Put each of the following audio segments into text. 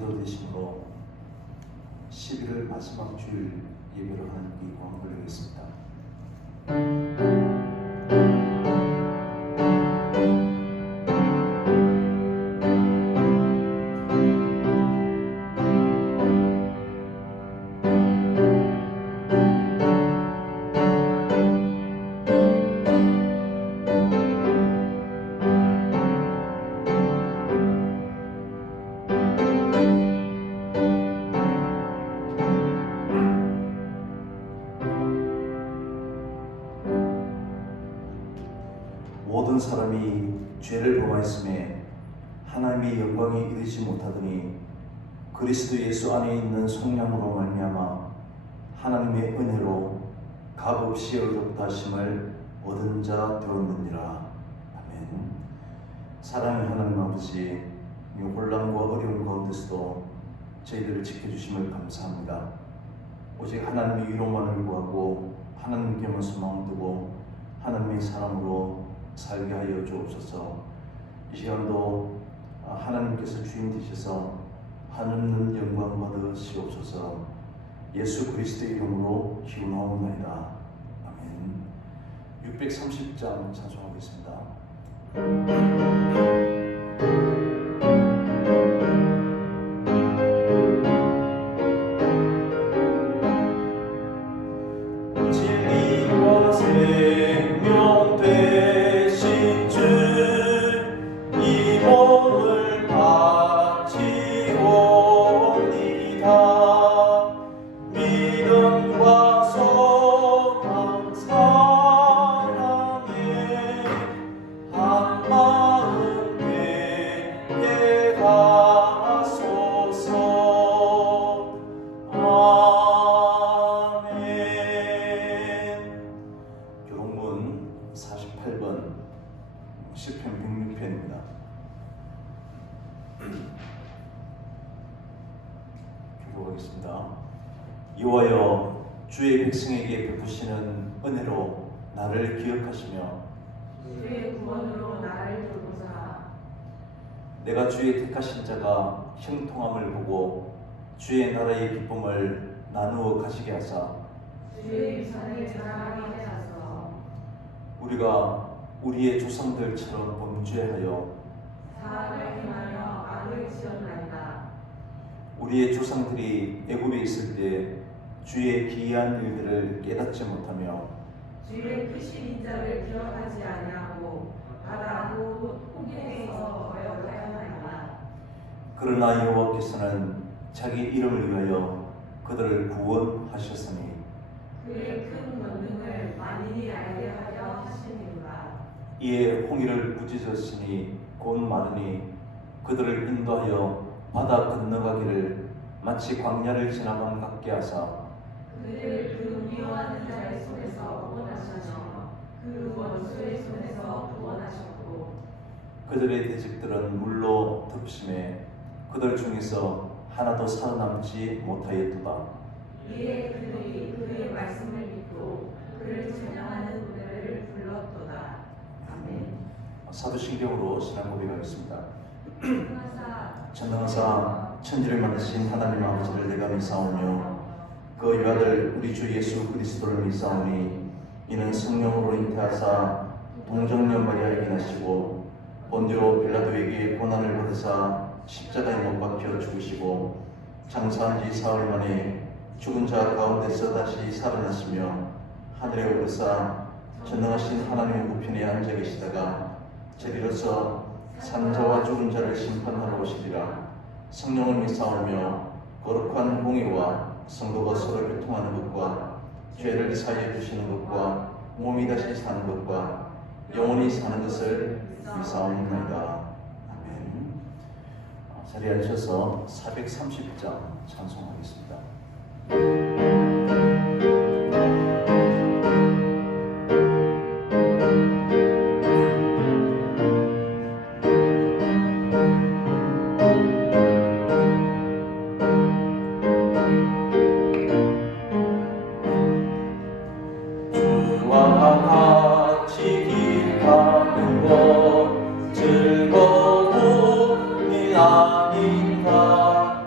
기도 되심으로 11월 마지막 주일 예배로 하나님께 영광을 돌리겠습니다. 모든 사람이 죄를 범하였음에 하나님의 영광에 이르지 못하더니 그리스도 예수 안에 있는 성령으로 말미암아 하나님의 은혜로 값없이 의롭다 하심을 얻은 자 되었느니라. 아멘. 사랑하는 하나님 아버지, 이 혼란과 어려움 가운데서도 저희들을 지켜주심을 감사합니다. 오직 하나님의 위로만을 구하고 하나님께만 소망을 두고 하나님의 사람으로 살게 하여 주옵소서. 이 시간도 하나님께서 주인 되셔서 하늘는 영광 받으시옵소서. 예수 그리스도의 이름으로 기원하옵나이다. 아멘. 630장 찬송하겠습니다. 진리와 생명 되신 주 이 몸을 바치옵니다. 믿음과 소망 사랑에 한 마음 되게 하소서. 아멘. 교동문 48번 시편 106편입니다. 교독하겠습니다. 여호와여, 주의 백성에게 베푸시는 은혜로 나를 기억하시며 주의 구원으로 나를 돌보사. 내가 주의 택하신 자가 형통함을 보고 주의 나라의 기쁨을 나누어 가지게 하사 주의 유산을 자랑하게 하소서. 우리가 우리의 조상들처럼 범죄하여 사악을 행하며 악을 지었나이다. 우리의 조상들이 애굽에 있을 때 주의 기이한 일들을 깨닫지 못하며 주의 크신 인자를 기억하지 아니하고 바다 호기에서 거역하였나이다. 그러나 여호와께서는 자기 이름을 위하여 그들을 구원하셨으니 그의 큰 권능을 만인이 알게 하려 하시니라. 이에 홍해를 부짖었으니 곧 마르니 그들을 인도하여 바다 건너가기를 마치 광야를 지나감 같게 하사 그들을 그 미워하는 자의 손에서 구원하시며 그 원수의 손에서 구원하셨고 그들의 대적들은 물로 덮심에 그들 중에서 하나도 살아남지 못하였도다. 이에 그들이 그의 말씀을 믿고 그를 찬양하는 노래를 불렀도다. 아멘. 사도신경으로 신앙 고백하겠습니다. 전능하사 전능하사 천지를 만드신 하나님 아버지를 내가 믿사오며 그 유아들 우리 주 예수 그리스도를 믿사오니 이는 성령으로 잉태하사 동정녀 마리아에게 나시고 본디오 빌라도에게 고난을 받으사 십자가에 못 박혀 죽으시고 장사한 지 사흘 만에 죽은 자 가운데서 다시 살아나시며 하늘에 오르사 전능하신 하나님 우편에 앉아 계시다가 저리로서 산자와 죽은 자를 심판하러 오시리라. 성령을 믿사오며 거룩한 공의와 성도가 서로 교통하는 것과 죄를 사하여 주시는 것과 몸이 다시 사는 것과 영원히 사는 것을 믿사옵나이다. 아멘. 자리에 앉으셔서 430장 찬송하겠습니다. 즐거움이 아닌가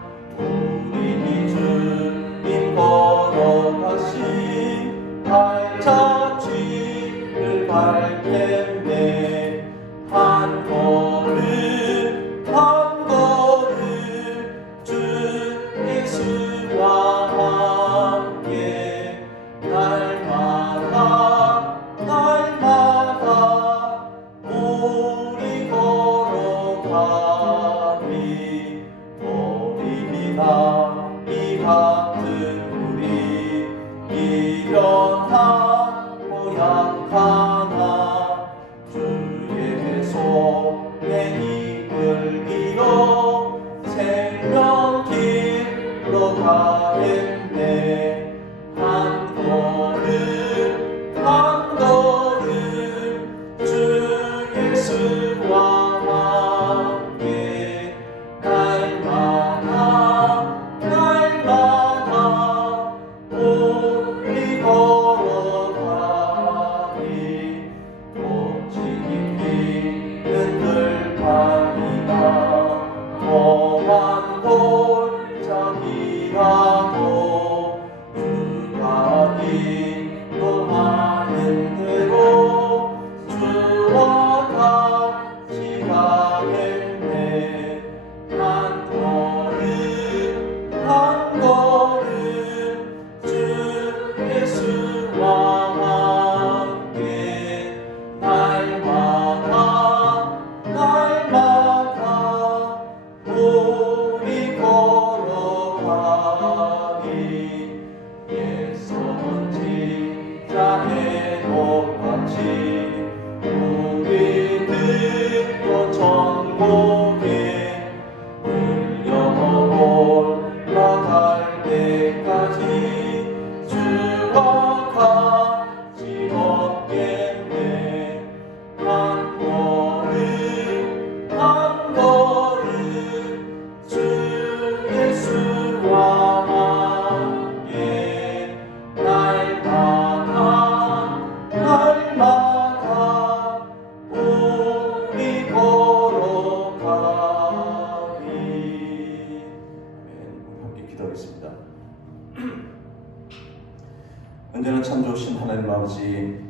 언제나 참 좋으신 하나님 아버지,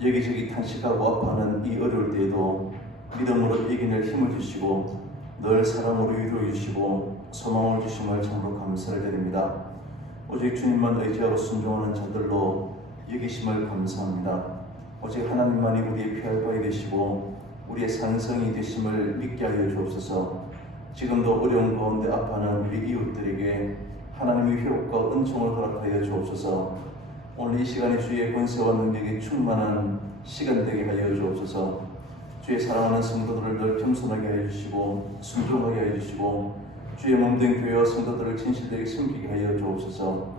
여기저기 탄식하고 아파하는 이 어려울 때에도 믿음으로 이겨낼 힘을 주시고 늘 사랑으로 위로해 주시고 소망을 주심을 참으로 감사를 드립니다. 오직 주님만 의지하고 순종하는 자들로 여기심을 감사합니다. 오직 하나님만이 우리의 피할 바위 되시고 우리의 산성이 되심을 믿게 하여 주옵소서. 지금도 어려운 가운데 아파하는 우리 이웃들에게 하나님의 회복과 은총을 허락하여 주옵소서. 오늘 이 시간이 주의 권세와 능력이 충만한 시간 되게 하여 주옵소서. 주의 사랑하는 성도들을 늘 겸손하게 하여 주시고 순종하게 하여 주시고 주의 몸된 교회와 성도들을 진실되게 섬기게 하여 주옵소서.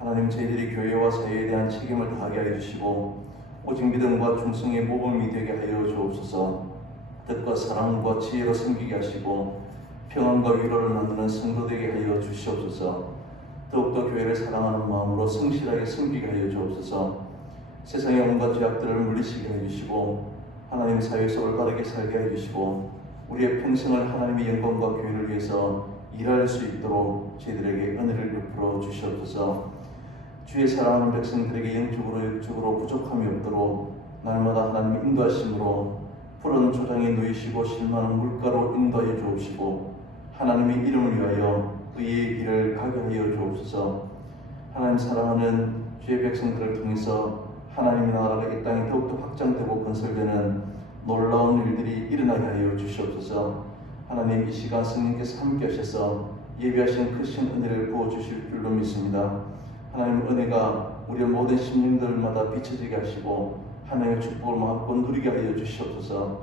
하나님, 저희들이 교회와 사회에 대한 책임을 다하게 하여 주시고 오직 믿음과 충성의 모범이 되게 하여 주옵소서. 뜻과 사랑과 지혜로 섬기게 하시고 평안과 위로를 나누는 성도 되게 하여 주시옵소서. 더욱더 교회를 사랑하는 마음으로 성실하게 섬기게 하여 주옵소서. 세상의 온갖 죄악들을 물리치게 하여 주시고 하나님 사회에서 올바르게 살게 하여 주시고 우리의 평생을 하나님의 영광과 교회를 위해서 일할 수 있도록 저희들에게 은혜를 베풀어 주시옵소서. 주의 사랑하는 백성들에게 영적으로 육적으로 부족함이 없도록 날마다 하나님의 인도하심으로 푸른 초장에 누이시고 실만한 물가로 인도하여 주옵시고 하나님의 이름을 위하여 의의 길을 가게 하여 주옵소서. 하나님 사랑하는 주의 백성들을 통해서 하나님의 나라가 이 땅에 더욱더 확장되고 건설되는 놀라운 일들이 일어나게 하여 주시옵소서. 하나님, 이 시간 성령께서 함께 하셔서 예비하신 크신 은혜를 부어주실 줄로 믿습니다. 하나님, 은혜가 우리의 모든 심령들마다 비춰지게 하시고 하나님의 축복을 마음껏 누리게 하여 주시옵소서.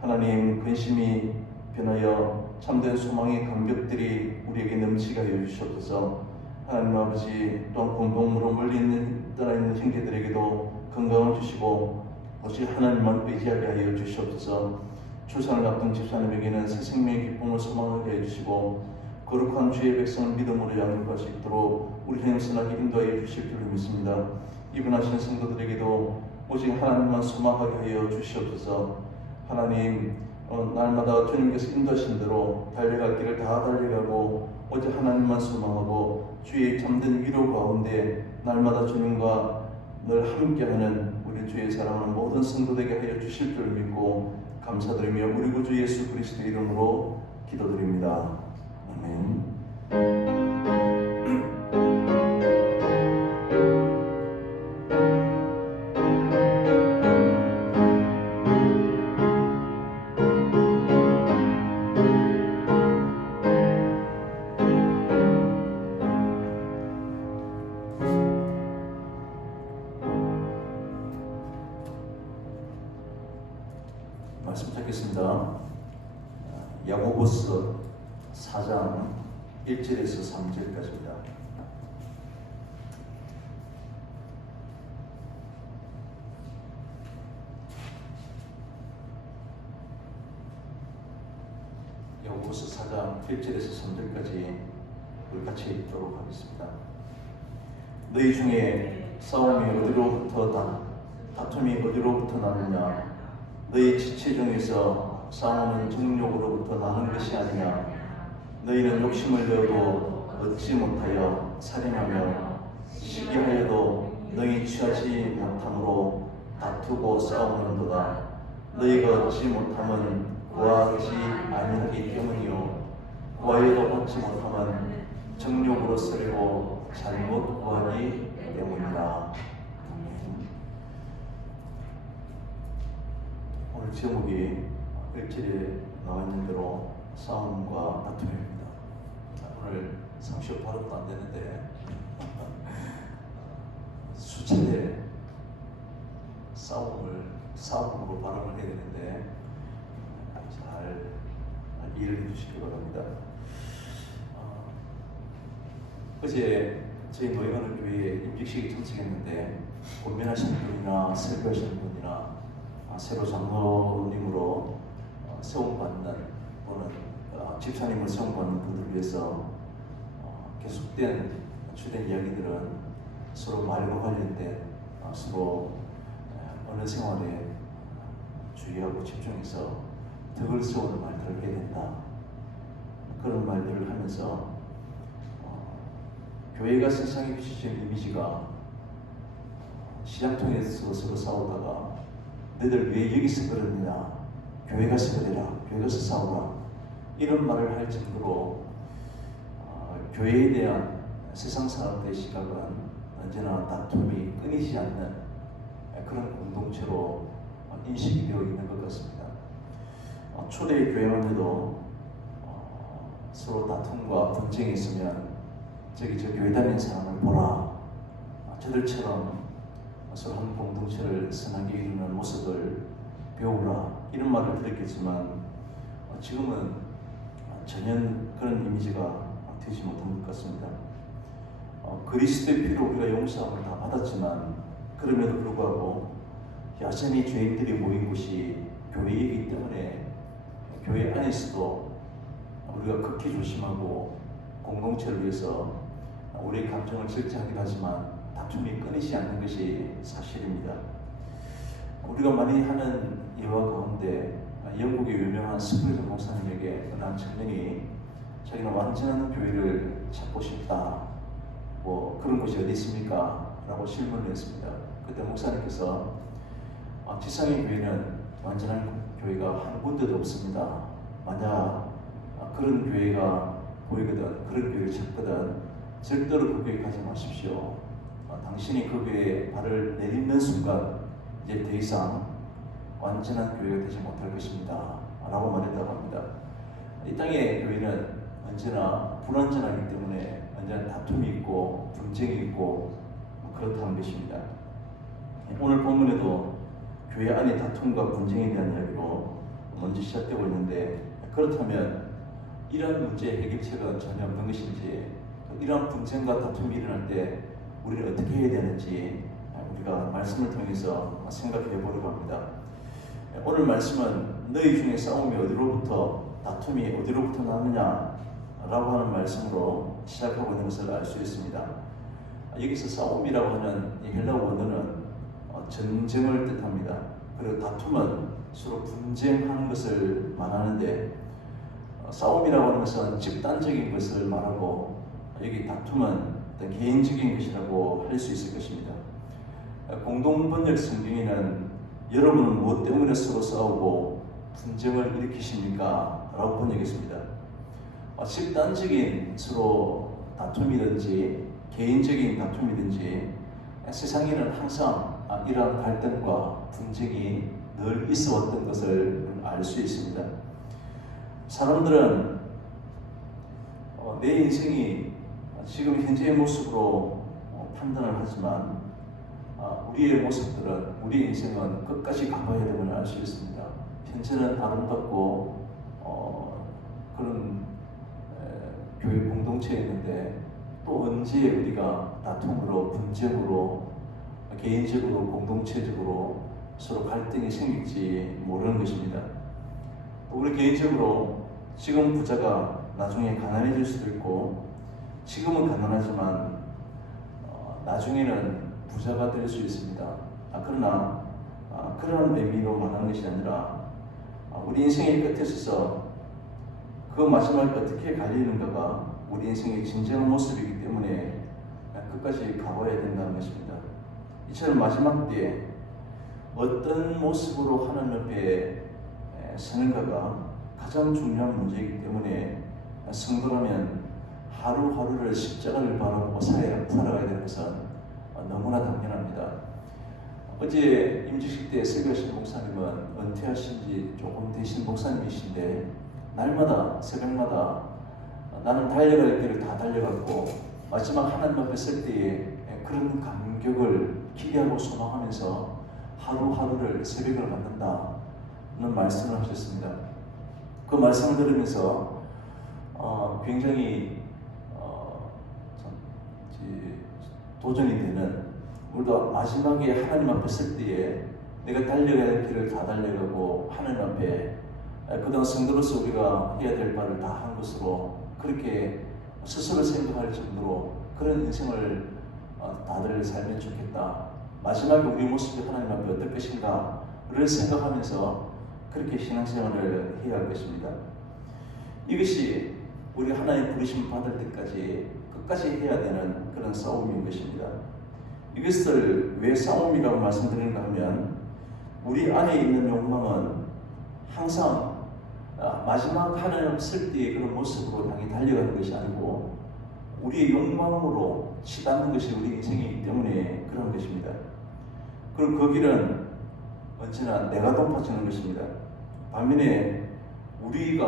하나님, 근심이 변하여 참된 소망의 감격들이 우리에게 넘치게 하여 주시옵소서. 하나님 아버지, 또한 군복무로 멀리 떠나 있는 형제들에게도 건강을 주시고 오직 하나님만 의지하게 하여 주시옵소서. 출산을 앞둔 집사님에게는 새 생명의 기쁨을 소망하게 해 주시고 거룩한 주의 백성을 믿음으로 양육할 수 있도록 우리 하나님 선하게 인도하여 주실 줄을 믿습니다. 입원하신 성도들에게도 오직 하나님만 소망하게 하여 주시옵소서. 하나님, 날마다 주님께서 인도하신 대로 달려갈 길을 다 달려가고 오직 하나님만 소망하고 주의 참된 위로 가운데 날마다 주님과 늘 함께하는 우리 주의 사랑하는 모든 성도되게 하여 주실 줄 믿고 감사드리며 우리 구주 예수 그리스도의 이름으로 기도드립니다. 아멘. 말씀 찾겠습니다. 야고보서 4장 1절에서 3절까지입니다. 야고보서 4장 1절에서 3절까지 우리 같이 읽도록 하겠습니다. 너희 중에 싸움이 어디로부터 다툼이 어디로부터 나느냐? 너희 지체 중에서 싸움은 정욕으로부터 나는 것이 아니냐? 너희는 욕심을 내어도 얻지 못하여 살인하며 시기하여도 너희 취하지 못함으로 다투고 싸우는도다. 너희가 얻지 못함은 구하지 아니하기 때문이요 구하여도 얻지 못함은 정욕으로 쓰려고 잘못 구하기 때문이다. 오늘 제목이 1절에 나와 있는 대로 싸움과 다툼입니다. 오늘 상시호 발음도 안 되는데 수차례 싸움으로 발음을 해야 되는데 잘 이해를 해주시기 바랍니다. 어제 저희 모임하는 교회에 임직식이 참석했는데 권면하신 분이나 설교하시는 분이나 새로 장로님으로 세움받는 또는 집사님을 세움받는 분들을 위해서 계속된 주된 이야기들은 서로 말과 관련된 서로 어느 생활에 주의하고 집중해서 덕을 세우는 말들을 해야 된다. 그런 말들을 하면서 교회가 세상에 비추는 이미지가 시장통에서 서로 싸우다가 너희들 왜 여기서 그러느냐, 교회 가서 그래라, 교회 가서 싸우라, 이런 말을 할 정도로 교회에 대한 세상 사람들의 시각은 언제나 다툼이 끊이지 않는 그런 공동체로 인식이 되어 있는 것 같습니다. 초대의 교회만 해도 서로 다툼과 분쟁이 있으면 저기 저 교회 다니는 사람을 보라, 저들처럼 서로 한 공동체를 선하게 이루는 모습을 배우라, 이런 말을 들었겠지만 지금은 전혀 그런 이미지가 되지 못한 것 같습니다. 그리스도의 피로 우리가 용서함을 다 받았지만 그럼에도 불구하고 여전히 죄인들이 모인 곳이 교회이기 때문에 교회 안에서도 우리가 극히 조심하고 공동체를 위해서 우리의 감정을 절제하긴 하지만 다툼이 끊이지 않는 것이 사실입니다. 우리가 많이 하는 예화 가운데 영국의 유명한 스프리전 목사님에게 어느 한 청년이 자기는 완전한 교회를 찾고 싶다, 뭐 그런 곳이 어디 있습니까? 라고 질문을 했습니다. 그때 목사님께서 지상의 교회는 완전한 교회가 한 군데도 없습니다. 만약 그런 교회가 보이거든, 그런 교회를 찾거든, 절대로 그 교회 가지 마십시오. 당신이 그 교회에 발을 내딛는 순간 이제 더 이상 완전한 교회가 되지 못할 것입니다. 라고 말했다고 합니다. 이 땅의 교회는 언제나 불완전하기 때문에 언제나 다툼이 있고 분쟁이 있고 그렇다는 것입니다. 오늘 본문에도 교회 안의 다툼과 분쟁에 대한 이야기로 먼저 시작되고 있는데, 그렇다면 이러한 문제의 해결책은 전혀 없는 것인지, 이러한 분쟁과 다툼이 일어날 때 우리는 어떻게 해야 되는지 우리가 말씀을 통해서 생각해 보려고 합니다. 오늘 말씀은 너희 중에 싸움이 어디로부터, 다툼이 어디로부터 나느냐 라고 하는 말씀으로 시작하고 있는 것을 알 수 있습니다. 여기서 싸움이라고 하는 헬라어 원어는 전쟁을 뜻합니다. 그리고 다툼은 서로 분쟁하는 것을 말하는데, 싸움이라고 하는 것은 집단적인 것을 말하고 여기 다툼은 개인적인 것이라고 할 수 있을 것입니다. 공동번역 성경에는 여러분은 무엇 때문에 서로 싸우고 분쟁을 일으키십니까? 라고 번역했습니다. 집단적인 서로 다툼이든지 개인적인 다툼이든지 세상에는 항상 이러한 갈등과 분쟁이 늘 있어 왔던 것을 알 수 있습니다. 사람들은 내 인생이 지금 현재의 모습으로 판단을 하지만 우리의 모습들은, 우리 인생은 끝까지 가봐야 되면 알 수 있습니다. 현재는 아름답고 그런 교회 공동체에 있는데 또 언제 우리가 다툼으로, 분쟁으로, 개인적으로, 공동체적으로 서로 갈등이 생길지 모르는 것입니다. 우리 개인적으로 지금 부자가 나중에 가난해질 수도 있고, 지금은 가난하지만 나중에는 부자가 될 수 있습니다. 그러나 그런 의미로 말하는 것이 아니라 우리 인생의 끝에 있어서 그 마지막에 어떻게 갈리는가가 우리 인생의 진정한 모습이기 때문에 끝까지 가봐야 된다는 것입니다. 이처럼 마지막 때에 어떤 모습으로 하나님 앞에 서는가가 가장 중요한 문제이기 때문에 성도라면 하루하루를 십자가를 바라보고 살아가야 되는 것은 너무나 당연합니다. 어제 임직식 때 설교하신 목사님은 은퇴하신 지 조금 되신 목사님이신데, 날마다 새벽마다 나는 달려갈 길을 다 달려갔고 마지막 하나님 앞에 설 때에 그런 감격을 기대하고 소망하면서 하루하루를 새벽을 맞는다는 말씀을 하셨습니다. 그 말씀을 들으면서 굉장히 도전이 되는, 우리가 마지막에 하나님 앞에 설 때에 내가 달려갈 길을 다 달려가고 하나님 앞에 그동안 성도로서 우리가 해야 될 바를 다 한 것으로 그렇게 스스로 생각할 정도로 그런 인생을 다들 살면 좋겠다. 마지막에 우리 모습이 하나님 앞에 어떨 것인가를 생각하면서 그렇게 신앙생활을 해야 할 것입니다. 이것이 우리 하나님 부르심 받을 때까지 끝까지 해야 되는 그런 싸움인 것입니다. 이것을 왜 싸움이라고 말씀드리는가 하면 우리 안에 있는 욕망은 항상 마지막 하나님 없을 때의 그런 모습으로 향해 달려가는 것이 아니고 우리의 욕망으로 치닫는 것이 우리 인생이기 때문에 그런 것입니다. 그리고 그 길은 언제나 내가 높아지는 것입니다. 반면에 우리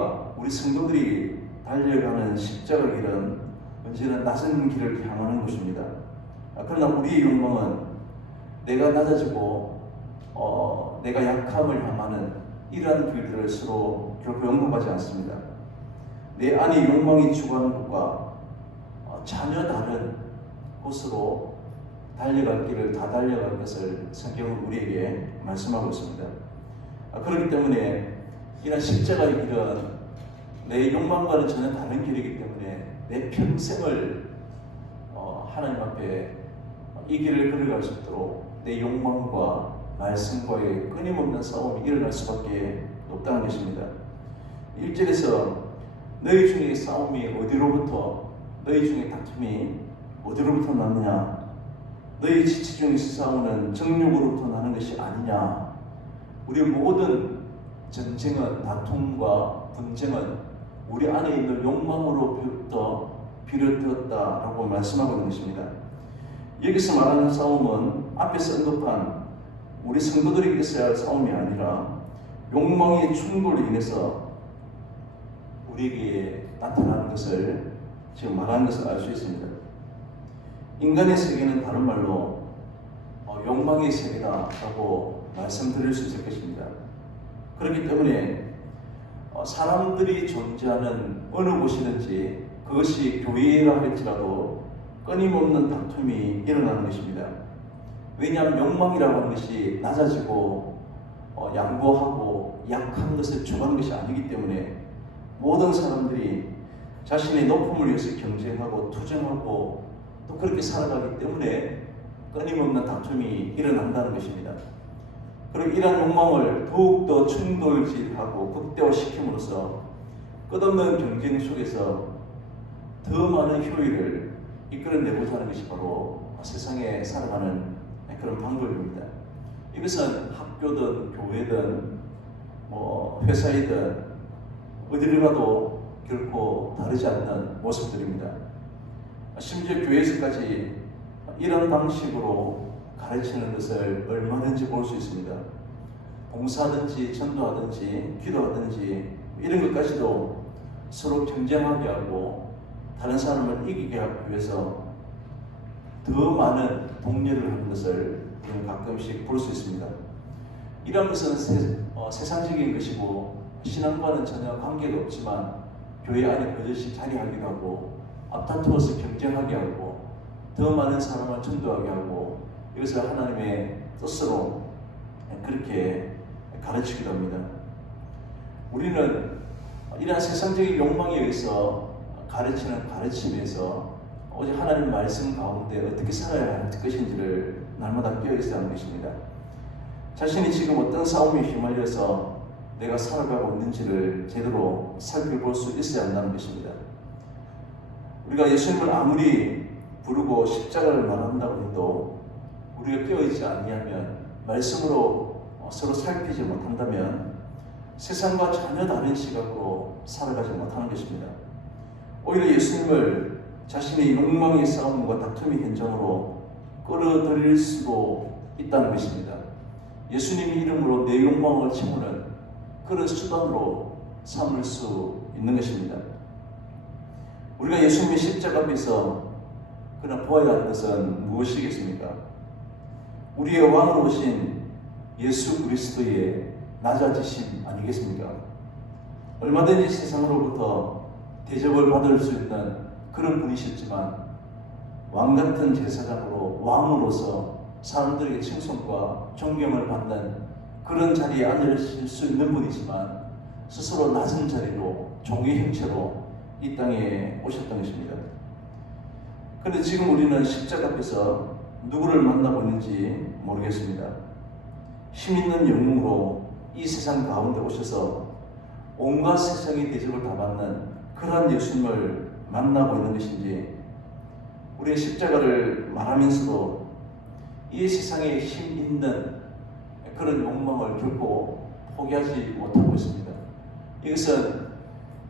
성도들이 달려가는 십자가 길은 언제나 낮은 길을 향하는 것입니다. 그러나 우리의 욕망은 내가 낮아지고 내가 약함을 향하는 이러한 길들을 서로 결코 용납하지 않습니다. 내 안에 욕망이 추구하는 것과 전혀 다른 곳으로 달려갈 길을 다 달려갈 것을 성경은 우리에게 말씀하고 있습니다. 그렇기 때문에 이런 십자가의 길은 내 욕망과는 전혀 다른 길이기 때문에 내 평생을 하나님 앞에 이 길을 걸어갈 수 있도록 내 욕망과 말씀과의 끊임없는 싸움이 일어날 수밖에 없다는 것입니다. 1절에서 너희 중에 싸움이 어디로부터 너희 중에 다툼이 어디로부터 나느냐 너희 지체 중에서 싸우는 정욕으로부터 나는 것이 아니냐. 우리 모든 전쟁은 다툼과 분쟁은 우리 안에 있는 욕망으로부터 비롯되었다라고 말씀하고 있는 것입니다. 여기서 말하는 싸움은 앞에서 언급한 우리 성도들이 있어야 할 싸움이 아니라 욕망의 충돌로 인해서 우리에게 나타나는 것을 지금 말하는 것을 알 수 있습니다. 인간의 세계는 다른 말로 욕망의 세계다라고 말씀드릴 수 있을 것입니다. 그렇기 때문에 사람들이 존재하는 어느 곳이든지 그것이 교회라 할지라도 끊임없는 다툼이 일어나는 것입니다. 왜냐하면 욕망이라고 하는 것이 낮아지고 양보하고 약한 것을 추구하는 것이 아니기 때문에 모든 사람들이 자신의 높음을 위해서 경쟁하고 투쟁하고 또 그렇게 살아가기 때문에 끊임없는 다툼이 일어난다는 것입니다. 그리고 이러한 욕망을 더욱더 충돌질하고 극대화시킴으로써 끝없는 경쟁 속에서 더 많은 효율을 이끌어내고자 하는 것이 바로 세상에 살아가는 그런 방법입니다. 이것은 학교든 교회든 회사이든 어디를 가도 결코 다르지 않는 모습들입니다. 심지어 교회에서까지 이런 방식으로 가르치는 것을 얼마든지 볼 수 있습니다. 봉사하든지 전도하든지 기도하든지 이런 것까지도 서로 경쟁하게 하고 다른 사람을 이기게 하기 위해서 더 많은 독려를 하는 것을 가끔씩 볼 수 있습니다. 이런 것은 세상적인 것이고 신앙과는 전혀 관계가 없지만 교회 안에 버젓이 자리하기도 하고 앞다투어서 경쟁하게 하고 더 많은 사람을 전도하게 하고 이것을 하나님의 뜻으로 그렇게 가르치기도 합니다. 우리는 이러한 세상적인 욕망에 의해서 가르치는 가르침에서 오직 하나님 말씀 가운데 어떻게 살아야 할 것인지를 날마다 깨어있어야 하는 것입니다. 자신이 지금 어떤 싸움에 휘말려서 내가 살아가고 있는지를 제대로 살펴볼 수 있어야 한다는 것입니다. 우리가 예수님을 아무리 부르고 십자가를 말한다고 해도 우리가 깨어있지 아니하면 말씀으로 서로 살피지 못한다면 세상과 전혀 다른 시각으로 살아가지 못하는 것입니다. 오히려 예수님을 자신의 욕망의 싸움과 다툼의 현장으로 끌어들일 수도 있다는 것입니다. 예수님의 이름으로 내 욕망을 채우는 그런 수단으로 삼을 수 있는 것입니다. 우리가 예수님의 십자가 앞에서 그러나 보아야 하는 것은 무엇이겠습니까? 우리의 왕으로 오신 예수 그리스도의 낮아지심 아니겠습니까? 얼마든지 세상으로부터 대접을 받을 수 있는 그런 분이셨지만 왕같은 제사장으로 왕으로서 사람들에게 칭송과 존경을 받는 그런 자리에 앉으실 수 있는 분이지만 스스로 낮은 자리로 종의 형체로 이 땅에 오셨던 것입니다. 그런데 지금 우리는 십자가 앞에서 누구를 만나고 있는지 모르겠습니다. 힘있는 영웅으로 이 세상 가운데 오셔서 온갖 세상의 대접을 다 받는 그러한 예수님을 만나고 있는 것인지 우리의 십자가를 말하면서도 이 세상에 힘 있는 그런 욕망을 결코 포기하지 못하고 있습니다. 이것은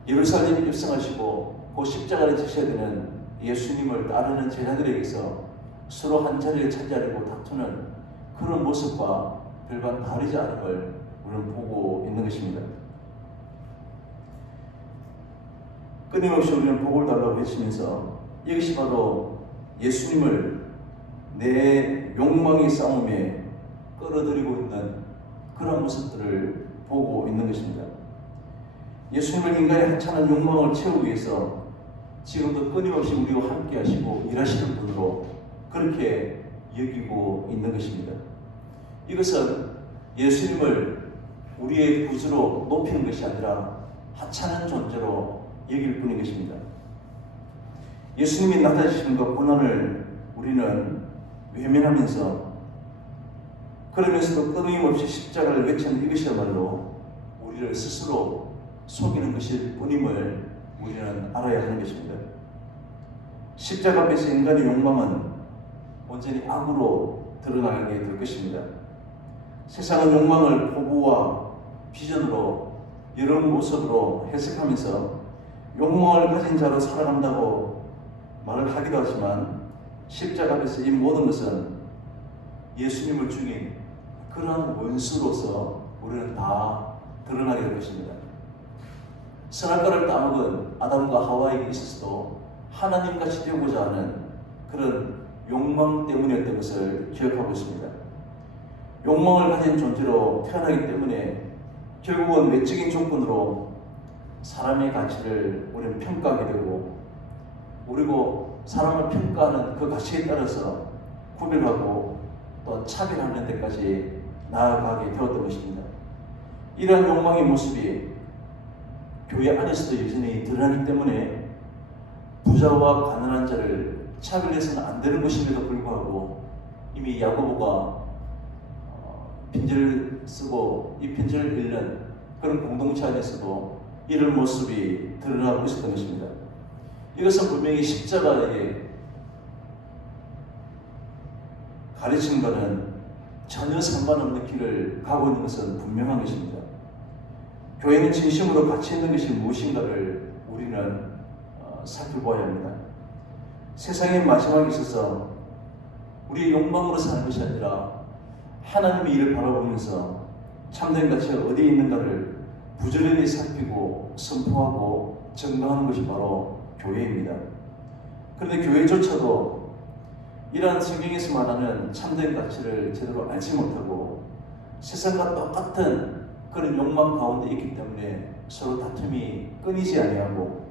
예루살렘 입성하시고 그 십자가를 지셔야 되는 예수님을 따르는 제자들에게서 서로 한 자리를 차지하려고 다투는 그런 모습과 별반 다르지 않음을 우리는 보고 있는 것입니다. 끊임없이 우리는 복을 달라고 외치면서 이것이 바로 예수님을 내 욕망의 싸움에 끌어들이고 있는 그런 모습들을 보고 있는 것입니다. 예수님을 인간의 하찮은 욕망을 채우기 위해서 지금도 끊임없이 우리와 함께 하시고 일하시는 분으로 그렇게 여기고 있는 것입니다. 이것은 예수님을 우리의 구주로 높이는 것이 아니라 하찮은 존재로 여길 뿐인 것입니다. 예수님이 나타내시는 것 고난을 우리는 외면하면서 그러면서도 끊임없이 십자가를 외치는 이것이야말로 우리를 스스로 속이는 것일 뿐임을 우리는 알아야 하는 것입니다. 십자가 앞에서 인간의 욕망은 온전히 악으로 드러나게 될 것입니다. 세상은 욕망을 포부와 비전으로 여러 모습으로 해석하면서 욕망을 가진 자로 살아간다고 말을 하기도 하지만 십자가 앞에서 이 모든 것은 예수님을 죽인 그러한 원수로서 우리는 다 드러나게 될 것입니다. 선악과를 따먹은 아담과 하와에게 있어서도 하나님같이 되고자 하는 그런 욕망 때문이었던 것을 기억하고 있습니다. 욕망을 가진 존재로 태어나기 때문에 결국은 외적인 조건으로 사람의 가치를 우리는 평가하게 되고, 그리고 사람을 평가하는 그 가치에 따라서 구별하고 또 차별하는 데까지 나아가게 되었던 것입니다. 이러한 욕망의 모습이 교회 안에서도 여전히 드러나기 때문에 부자와 가난한 자를 차별해서는 안 되는 것임에도 불구하고 이미 야고보가 편지를 쓰고 이 편지를 읽는 그런 공동체 안에서도 이런 모습이 드러나고 있었던 것입니다. 이것은 분명히 십자가의 가르침과는 전혀 상관없는 길을 가고 있는 것은 분명한 것입니다. 교회는 진심으로 가치 있는 것이 무엇인가를 우리는 살펴보아야 합니다. 세상의 마지막에 있어서 우리의 욕망으로 사는 것이 아니라 하나님의 일을 바라보면서 참된 가치가 어디에 있는가를 부지런히 살피고 선포하고 증거하는 것이 바로 교회입니다. 그런데 교회조차도 이러한 성경에서 말하는 참된 가치를 제대로 알지 못하고 세상과 똑같은 그런 욕망 가운데 있기 때문에 서로 다툼이 끊이지 아니하고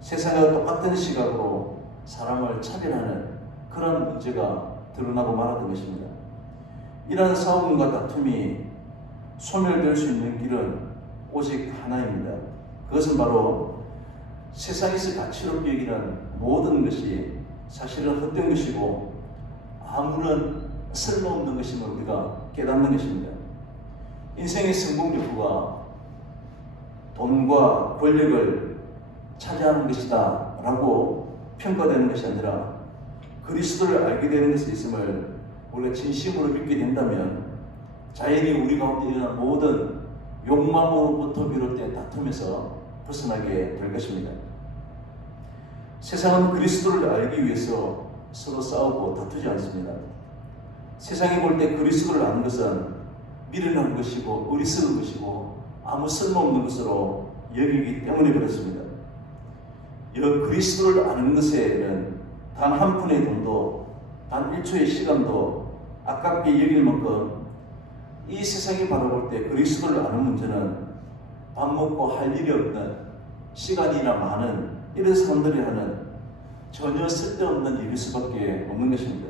세상과 똑같은 시각으로 사람을 차별하는 그런 문제가 드러나고 말았던 것입니다. 이러한 싸움과 다툼이 소멸될 수 있는 길은 오직 하나입니다. 그것은 바로 세상에서 가치롭게 여기는 모든 것이 사실은 헛된 것이고 아무런 쓸모없는 것임을 우리가 깨닫는 것입니다. 인생의 성공 욕구가 돈과 권력을 차지하는 것이다 라고 평가되는 것이 아니라 그리스도를 알게 되는 것에 있음을 우리가 진심으로 믿게 된다면 자연히 우리 가운데 일어난 모든 욕망으로부터 비롯된 다툼에서 벗어나게 될 것입니다. 세상은 그리스도를 알기 위해서 서로 싸우고 다투지 않습니다. 세상이 볼 때 그리스도를 아는 것은 미련한 것이고 어리석은 것이고 아무 쓸모없는 것으로 여기기 때문에 그렇습니다. 이런 그리스도를 아는 것에는 단 한 푼의 돈도 단 1초의 시간도 아깝게 여길 만큼 이 세상이 바라볼 때 그리스도를 아는 문제는 밥 먹고 할 일이 없는 시간이나 많은 이런 사람들이 하는 전혀 쓸데없는 일일 수밖에 없는 것입니다.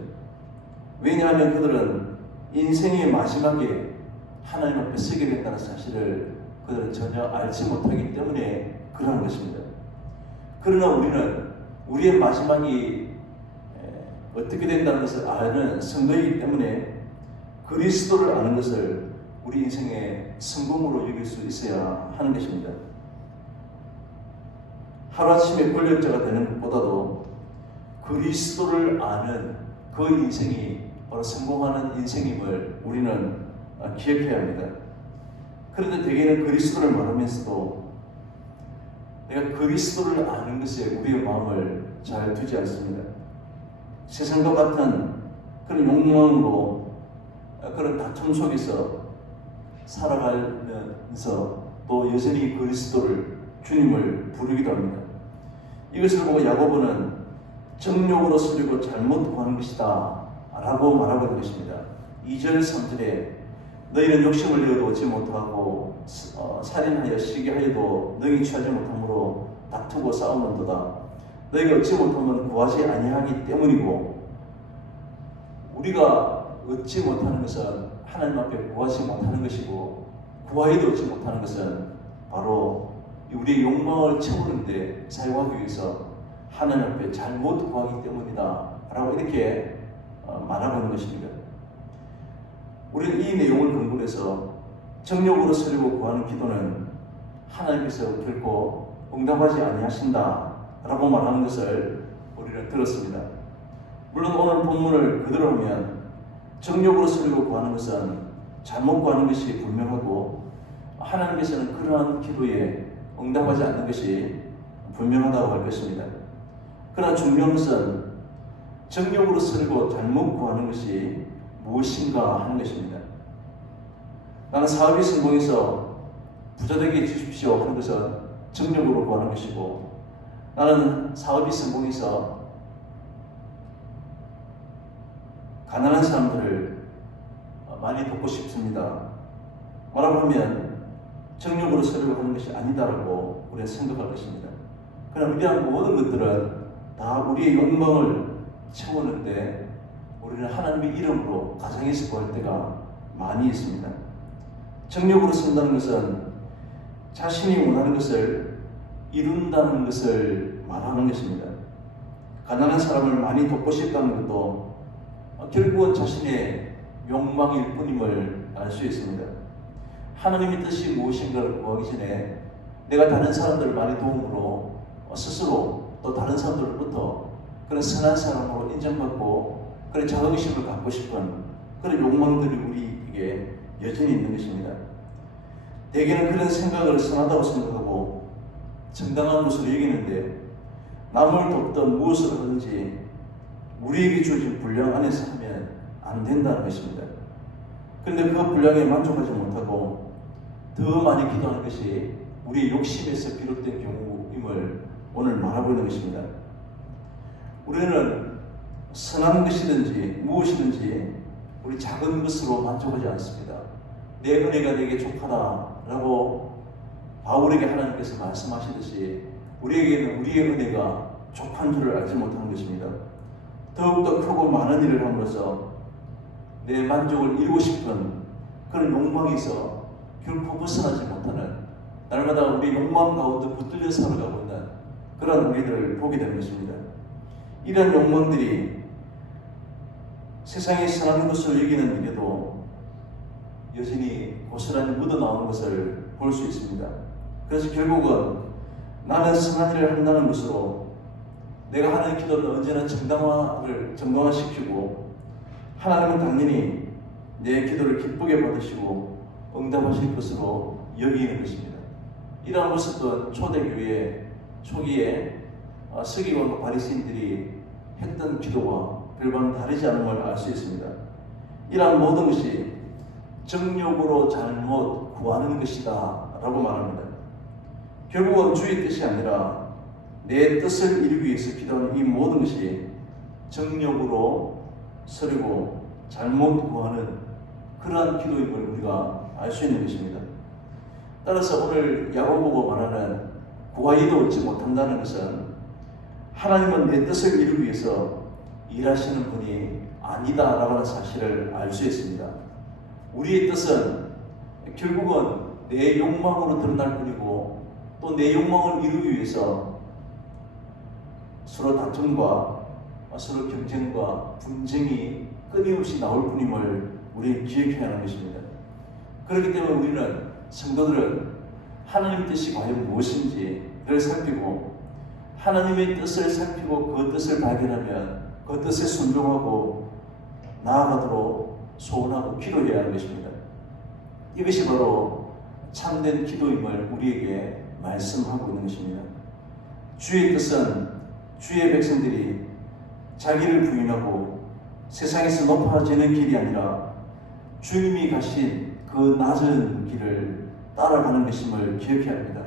왜냐하면 그들은 인생의 마지막에 하나님 앞에 서게 된다는 사실을 그들은 전혀 알지 못하기 때문에 그러한 것입니다. 그러나 우리는 우리의 마지막이 어떻게 된다는 것을 아는 성도이기 때문에 그리스도를 아는 것을 우리 인생의 성공으로 여길 수 있어야 하는 것입니다. 하루아침에 권력자가 되는 것보다도 그리스도를 아는 그 인생이 바로 성공하는 인생임을 우리는 기억해야 합니다. 그런데 대개는 그리스도를 말하면서도 내가 그리스도를 아는 것에 우리의 마음을 잘 두지 않습니다. 세상과 같은 그런 욕망으로 그런 다툼 속에서 살아가면서 또 여전히 그리스도를 주님을 부르기도 합니다. 이것을 보고 야고보는 정욕으로 쓰려고 잘못 구하는 것이다 라고 말하고 있는 것입니다. 2절 3절에 너희는 욕심을 내어도 얻지 못하고 살인하여 시기하여도 능히 취하지 못함으로 다투고 싸우는도다. 너희가 얻지 못하면 구하지 아니하기 때문이고, 우리가 얻지 못하는 것은 하나님 앞에 구하지 못하는 것이고, 구하여도 얻지 못하는 것은 바로 우리의 욕망을 채우는데 사용하기 위해서 하나님 앞에 잘못 구하기 때문이다 라고 이렇게 말하고 있는 것입니다. 우리는 이 내용을 근거로 해서 정욕으로 쓰려고 구하는 기도는 하나님께서 결코 응답하지 아니하신다 라고 말하는 것을 우리는 들었습니다. 물론 오늘 본문을 그대로 하면 정욕으로 쓰려고 구하는 것은 잘못 구하는 것이 분명하고, 하나님께서는 그러한 기도에 응답하지 않는 것이 분명하다고 할 것입니다. 그러나 중요한 것은 정욕으로 쓰려고 잘못 구하는 것이 무엇인가 하는 것입니다. 나는 사업이 성공해서 부자되게 해주십시오 하는 것은 정욕으로 구하는 것이고, 나는 사업이 성공해서 가난한 사람들을 많이 돕고 싶습니다 뭐라고 하면 정욕으로 쓰려고 하는 것이 아니다라고 우리가 생각할 것입니다. 그러나 이러한 모든 것들은 다 우리의 욕망을 채우는데 우리는 하나님의 이름으로 가정에서 구할 때가 많이 있습니다. 정욕으로 쓴다는 것은 자신이 원하는 것을 이룬다는 것을 말하는 것입니다. 가난한 사람을 많이 돕고 싶다는 것도 결국은 자신의 욕망일 뿐임을 알 수 있습니다. 하나님의 뜻이 무엇인가를 구하기 전에 내가 다른 사람들을 많이 도움으로 스스로 또 다른 사람들로부터 그런 선한 사람으로 인정받고 그런 자긍심을 갖고 싶은 그런 욕망들이 우리에게 여전히 있는 것입니다. 대개는 그런 생각을 선하다고 생각하고 정당한 것으로 여기는데, 남을 돕든 무엇을 하든지 우리에게 주어진 분량 안에서 하면 안 된다는 것입니다. 그런데 그 분량에 만족하지 못하고 더 많이 기도하는 것이 우리의 욕심에서 비롯된 경우임을 오늘 말하고 있는 것입니다. 우리는 선한 것이든지 무엇이든지 우리 작은 것으로 만족하지 않습니다. 내 은혜가 내게 족하다라고 바울에게 하나님께서 말씀하시듯이 우리에게는 우리의 은혜가 족한 줄을 알지 못하는 것입니다. 더욱더 크고 많은 일을 함으로써 내 만족을 이루고 싶은 그런 욕망이 있어 결코 벗어나지 못하는, 날마다 우리 욕망 가운데 붙들려 살아가고 있는 그런 우리들을 보게 되는 것입니다. 이런 욕망들이 세상에 선한 것으로 여기는 일에도 여전히 고스란히 묻어나오는 것을 볼 수 있습니다. 그래서 결국은 나는 선한 일을 한다는 것으로 내가 하는 기도는 언제나 정당화시키고 하나님은 당연히 내 기도를 기쁘게 받으시고 응답하실 것으로 여기는 것입니다. 이러한 모습은 초대교회 초기에 서기관과 바리새인들이 했던 기도와 별반 다르지 않은 걸 알 수 있습니다. 이러한 모든 것이 정욕으로 잘못 구하는 것이다 라고 말합니다. 결국은 주의 뜻이 아니라 내 뜻을 이루기 위해서 기도하는 이 모든 것이 정욕으로 서리고 잘못 구하는 그러한 기도임을 우리가 알 수 있는 것입니다. 따라서 오늘 야고보가 말하는 구하여도 얻지 못한다는 것은 하나님은 내 뜻을 이루기 위해서 일하시는 분이 아니다라고 하는 사실을 알 수 있습니다. 우리의 뜻은 결국은 내 욕망으로 드러날 뿐이고, 또 내 욕망을 이루기 위해서 서로 다툼과 서로 경쟁과 분쟁이 끊임없이 나올 뿐임을 우리 기억해야 하는 것입니다. 그렇기 때문에 우리는 성도들은 하나님의 뜻이 과연 무엇인지를 살피고, 하나님의 뜻을 살피고 그 뜻을 발견하면 그 뜻에 순종하고 나아가도록 소원하고 기도해야 하는 것입니다. 이것이 바로 참된 기도임을 우리에게 말씀하고 있는 것입니다. 주의 뜻은 주의 백성들이 자기를 부인하고 세상에서 높아지는 길이 아니라 주님이 가신 그 낮은 길을 따라가는 것임을 기억해야 합니다.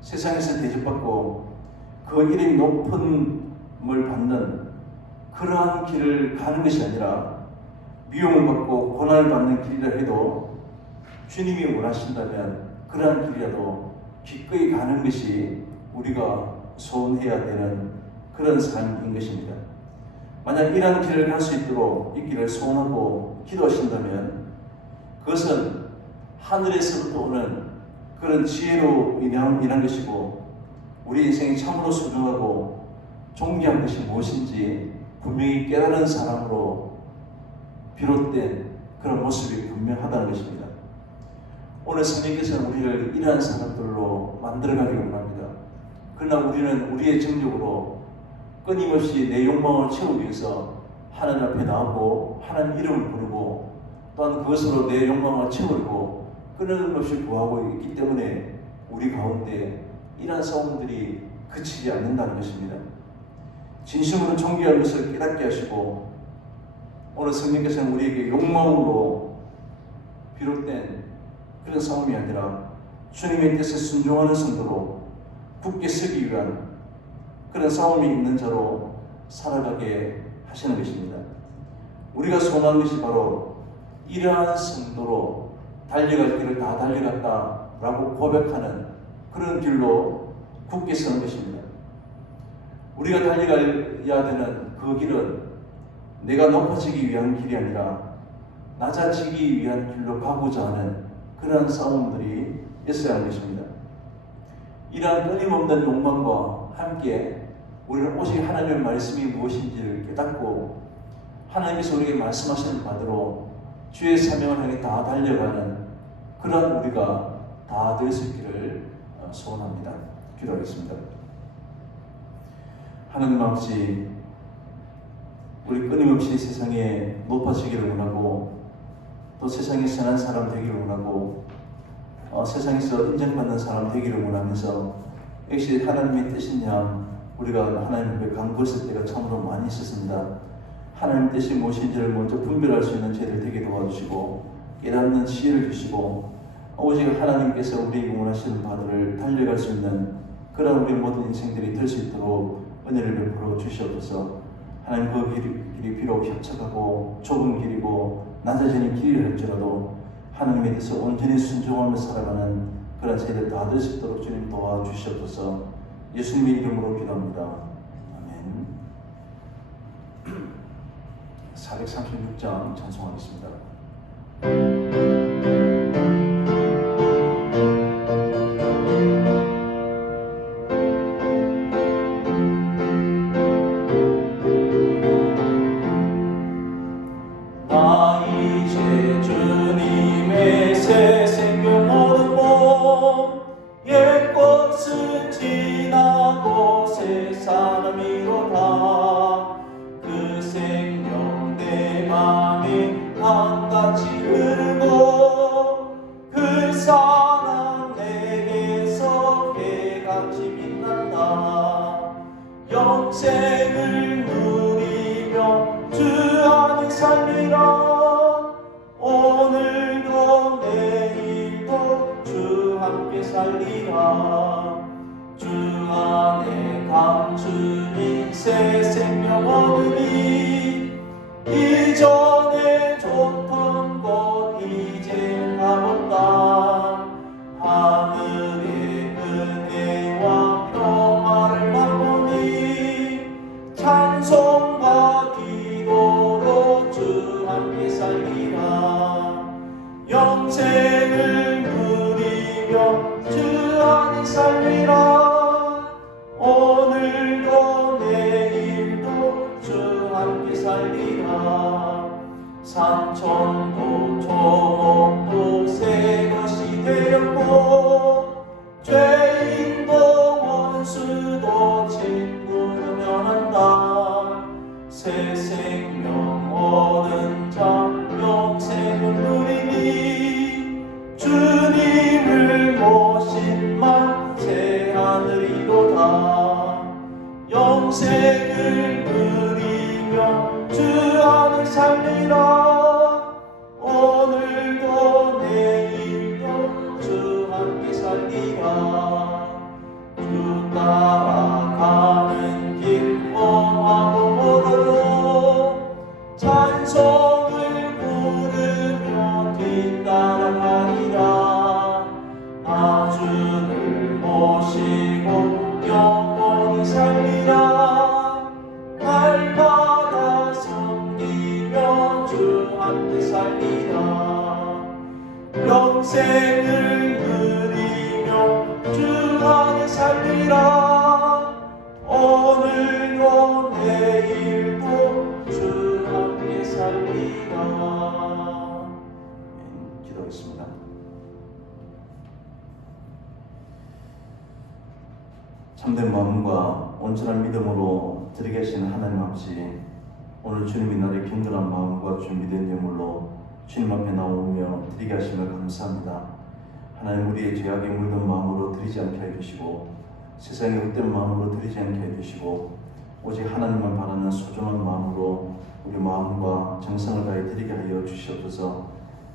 세상에서 대접받고 그 이름이 높음을 받는 그러한 길을 가는 것이 아니라 미움을 받고 고난을 받는 길이라 해도 주님이 원하신다면 그러한 길이라도 기꺼이 가는 것이 우리가 소원해야 되는 그런 삶인 것입니다. 만약 이러한 길을 갈 수 있도록 이 길을 소원하고 기도하신다면 그것은 하늘에서부터 오는 그런 지혜로 인한 것이고 우리 인생이 참으로 소중하고 존귀한 것이 무엇인지 분명히 깨달은 사람으로 비롯된 그런 모습이 분명하다는 것입니다. 오늘 성령께서는 우리를 이러한 사람들로 만들어가기를 원합니다. 그러나 우리는 우리의 정력으로 끊임없이 내 욕망을 채우기 위해서 하나님 앞에 나오고 하나님 이름을 부르고 또한 그것으로 내 욕망을 채우고 끊임없이 구하고 있기 때문에 우리 가운데 이러한 싸움들이 그치지 않는다는 것입니다. 진심으로 존귀한 것을 깨닫게 하시고 오늘 성령께서는 우리에게 욕망으로 비롯된 그런 싸움이 아니라 주님의 뜻에 순종하는 성도로 굳게 서기 위한 그런 싸움이 있는 자로 살아가게 하시는 것입니다. 우리가 소원하는 것이 바로 이러한 성도로 달려갈 길을 다 달려갔다 라고 고백하는 그런 길로 굳게 서는 것입니다. 우리가 달려가야 되는 그 길은 내가 높아지기 위한 길이 아니라 낮아지기 위한 길로 가고자 하는 그러한 싸움들이 있어야 하는 것입니다. 이러한 끊임없는 욕망과 함께 우리는 오직 하나님의 말씀이 무엇인지를 깨닫고 하나님께서 우리에게 말씀하시는 바대로 주의 사명을 향해 다 달려가는 그러한 우리가 다 될 수 있기를 소원합니다. 기도하겠습니다. 하나님 아버지, 우리 끊임없이 세상에 높아지기를 원하고 또 세상에 선한 사람 되기를 원하고 세상에서 인정받는 사람 되기를 원하면서 역시 하나님의 뜻이냐 우리가 하나님 앞에 간구했을 때가 참으로 많이 있었습니다. 하나님 뜻이 무엇인지를 먼저 분별할 수 있는 죄를 되게 도와주시고 깨닫는 지혜를 주시고 오직 하나님께서 우리에게 원하시는 바들을 달려갈 수 있는 그런 우리 모든 인생들이 될 수 있도록 은혜를 베풀어 주시옵소서. 하나님 그 길이 비록 협착하고 좁은 길이고 낮아지는 길이라 할지라도 하나님의 뜻에 온전히 순종하며 살아가는 그런 세대를 다 될 수 있도록 주님 도와주시옵소서. 예수님의 이름으로 기도합니다. 아멘. 436장 찬송하겠습니다. 영생을 누리며 주 안에 살리라. 오늘도 내일도 주 함께 살리라. 주 안에 감추니 새 생명 얻으니 이전에 좋던 곳 이제 가본다. 하늘의 은혜와 평화를 맛보니 찬송과 기도로 주 함께 살리라. 영생을 누리며 주 안에 살리라. 오늘도 내일도 주 함께 살리라. 산천도 초목도 새 것이 되었고 죄인도 원수도 친구로 면한다. 새 생명 얻은 자 평생을 누리며 주 안에 살리라. 오늘도 내일도 주 함께 살리라. 기도하겠습니다. 참된 마음과 온전한 믿음으로 드리게 하시는 하나님 아버지, 오늘 주님이 나를 경건한 마음과 준비된 예물로 주님 앞에 나오며 드리게 하심을 감사합니다. 하나님, 우리의 죄악에 물든 마음으로 드리지 않게 해주시고 세상에 헛된 마음으로 드리지 않게 해주시고 오직 하나님만 바라는 소중한 마음으로 우리 마음과 정성을 다해 드리게 하여 주시옵소서.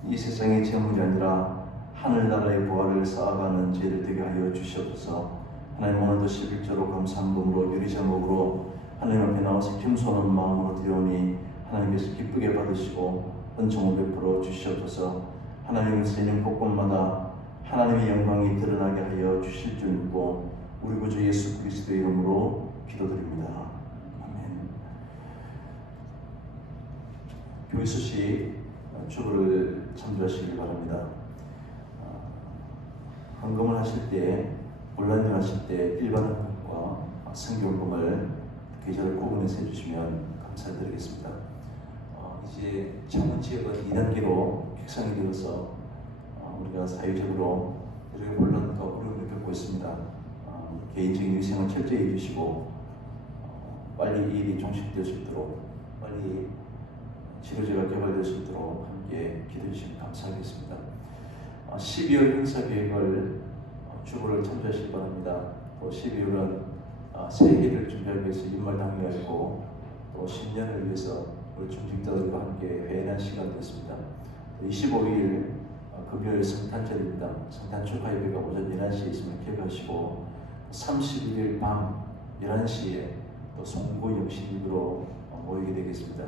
이 세상의 재물이 아니라 하늘나라의 부활을 쌓아가는 죄를 되게 하여 주시옵소서. 하나님, 오늘도 11조로 감사함으로 유리제목으로 하나님 앞에 나와서 겸손한 마음으로 드려오니 하나님께서 기쁘게 받으시고 은총을 베풀어 주시옵소서. 하나님을 세는 곳곳마다 하나님의 영광이 드러나게 하여 주실 줄 믿고 우리 구주 예수 그리스도의 이름으로 기도드립니다. 아멘. 교회 수시 주보를 참조하시길 바랍니다. 헌금을 하실 때, 온라인을 하실 때 일반 헌금과 성경금을 계좌를 구분해서 해주시면 감사드리겠습니다. 이제 창원 지역은 2단계로 객상이 되어서 우리가 사회적으로 이렇게 물론 어려움을 겪고 있습니다. 개인적인 위생을 철저히 해주시고 빨리 이 일이 종식될 수 있도록, 빨리 치료제가 개발될 수 있도록 함께 기도해 주시면 감사하겠습니다. 12월 행사 계획을 주보를 참조하시기 바랍니다. 또 12월은 새해를 준비하기 위해서 윤말당회가 있고 또 신년을 위해서 우리 중직자들과 함께 회의한 시간이 됐습니다. 25일 금요일 성탄절입니다. 성탄 축하 예배가 오전 11시에 있으면 기억하시고 31일 밤 11시에 또 송구 영신으로 모이게 되겠습니다.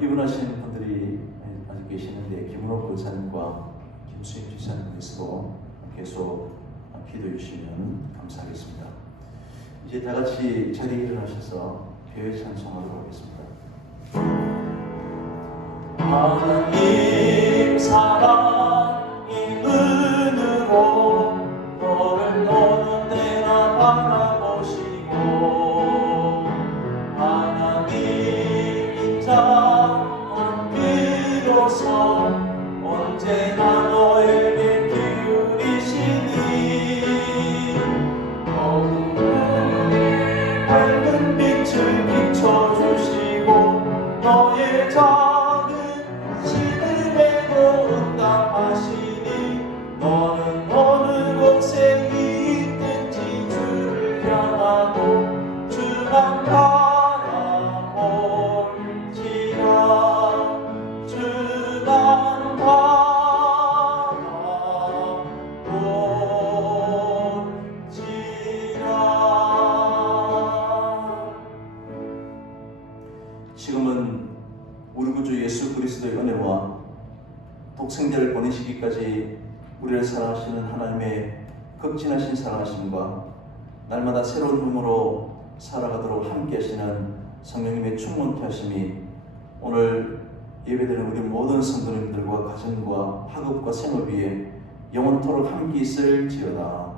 입원하시는 분들이 아직 계시는데 김은옥 권사님과 김수임 집사님께서도 계속 기도해 주시면 감사하겠습니다. 이제 다 같이 자리에 일어나셔서 교회 찬송하도록 하겠습니다. 하나님 사랑의 눈으로 너를 오는 데나 바라보시고 하나님 인자한 비로소 언제나 너에게 기울이시니 어둠에 밝은 빛을 비춰주시고 너의 작은 신음에도 응답하시니 너는 어느 곳에 있든지 주를 향하고 주만 바라볼지라. 주만 바라볼지라. 지금은 우리 구주 예수 그리스도의 은혜와 독생자를 보내시기까지 우리를 사랑하시는 하나님의 극진하신 사랑하심과 날마다 새로운 힘으로 살아가도록 함께 하시는 성령님의 충만케 하심이 오늘 예배드리는 우리 모든 성도님들과 가정과 학업과 생업 위에 영원토록 함께 있을지어다.